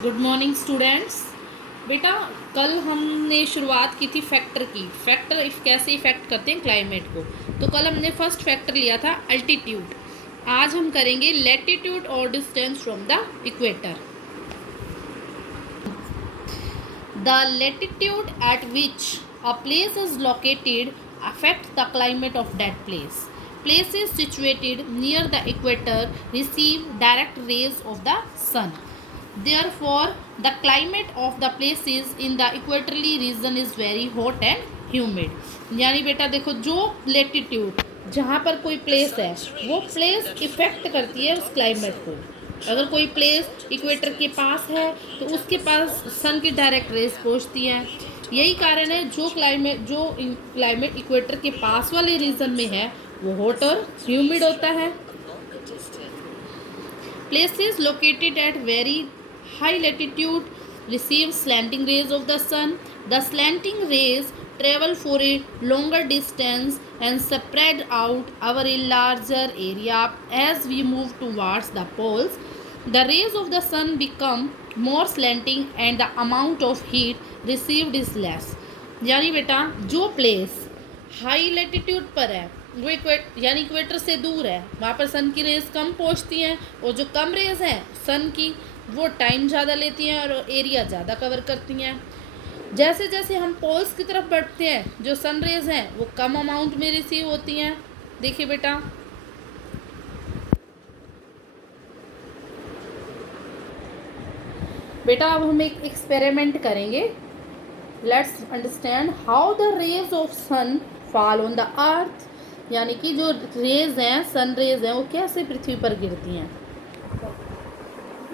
Good morning students. बेटा कल हमने शुरुआत की थी फैक्टर की। फैक्टर कैसे इफेक्ट करते हैं क्लाइमेट को। तो कल हमने फर्स्ट फैक्टर लिया था अल्टीट्यूड। आज हम करेंगे लैटिट्यूड और distance from the equator. The latitude eight which a place is located affect the climate of that place. Places situated near the equator receive direct rays of the sun. Therefore, the climate of the places in the equatorial region is very hot and humid. यानी बेटा देखो, जो latitude जहाँ पर कोई place है वो place effect करती है उस क्लाइमेट को। अगर कोई प्लेस इक्वेटर के पास है तो उसके पास सन की डायरेक्ट रेज पहुँचती हैं। यही कारण है जो क्लाइमेट इक्वेटर के पास वाले रीजन में है वो हॉट और ह्यूमिड होता है। Places located at very high latitude receive slanting rays of the sun. The slanting rays travel for a longer distance and spread out over a larger area as we move towards the poles. The rays of the sun become more slanting and the amount of heat received is less. यानी बेटा जो place high latitude पर है वो यानी equator से दूर है, वहाँ पर सन की रेज कम पहुँचती हैं और जो कम रेज हैं सन की वो टाइम ज़्यादा लेती हैं और एरिया ज़्यादा कवर करती हैं। जैसे जैसे हम पोल्स की तरफ बढ़ते हैं जो सन रेज हैं वो कम अमाउंट में रिसीव होती हैं। देखिए बेटा अब हम एक एक्सपेरिमेंट करेंगे। Let's understand how the rays of sun fall on the earth. यानी कि जो रेज हैं सन रेज हैं वो कैसे पृथ्वी पर गिरती हैं।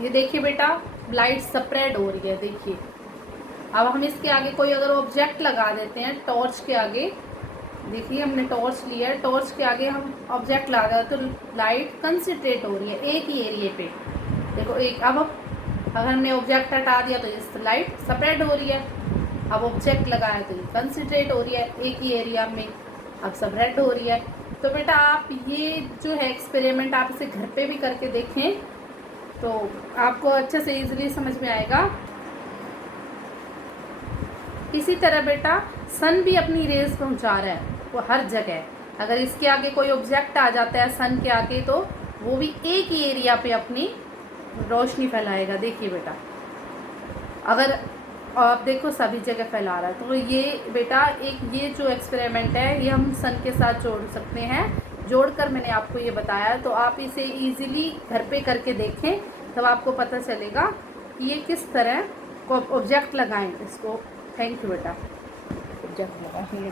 ये देखिए बेटा लाइट स्प्रेड हो रही है। देखिए अब हम इसके आगे कोई अगर ऑब्जेक्ट लगा देते हैं टॉर्च के आगे। देखिए हमने टॉर्च लिया है, टॉर्च के आगे हम ऑब्जेक्ट लगा दें तो लाइट कंसंट्रेट हो रही है एक ही एरिया पे। देखो एक अब अगर हमने ऑब्जेक्ट हटा दिया तो इस लाइट स्प्रेड हो रही है। अब ऑब्जेक्ट लगाया तो ये कंसंट्रेट हो रही है एक ही एरिया में, अब स्प्रेड हो रही है। तो बेटा आप ये जो है एक्सपेरिमेंट आप इसे घर पे भी करके देखें तो आपको अच्छे से इजीली समझ में आएगा। इसी तरह बेटा सन भी अपनी रेज पहुंचा रहा है वो हर जगह। अगर इसके आगे कोई ऑब्जेक्ट आ जाता है सन के आगे तो वो भी एक ही एरिया पे अपनी रोशनी फैलाएगा। देखिए बेटा अगर आप देखो सभी जगह फैला रहा है तो ये बेटा एक ये जो एक्सपेरिमेंट है ये हम सन के साथ जोड़ सकते हैं। जोड़कर मैंने आपको ये बताया तो आप इसे इजीली घर पे करके देखें तब आपको पता चलेगा कि ये किस तरह को ऑब्जेक्ट लगाएं इसको। थैंक यू बेटा। ऑब्जेक्ट लगाएंगे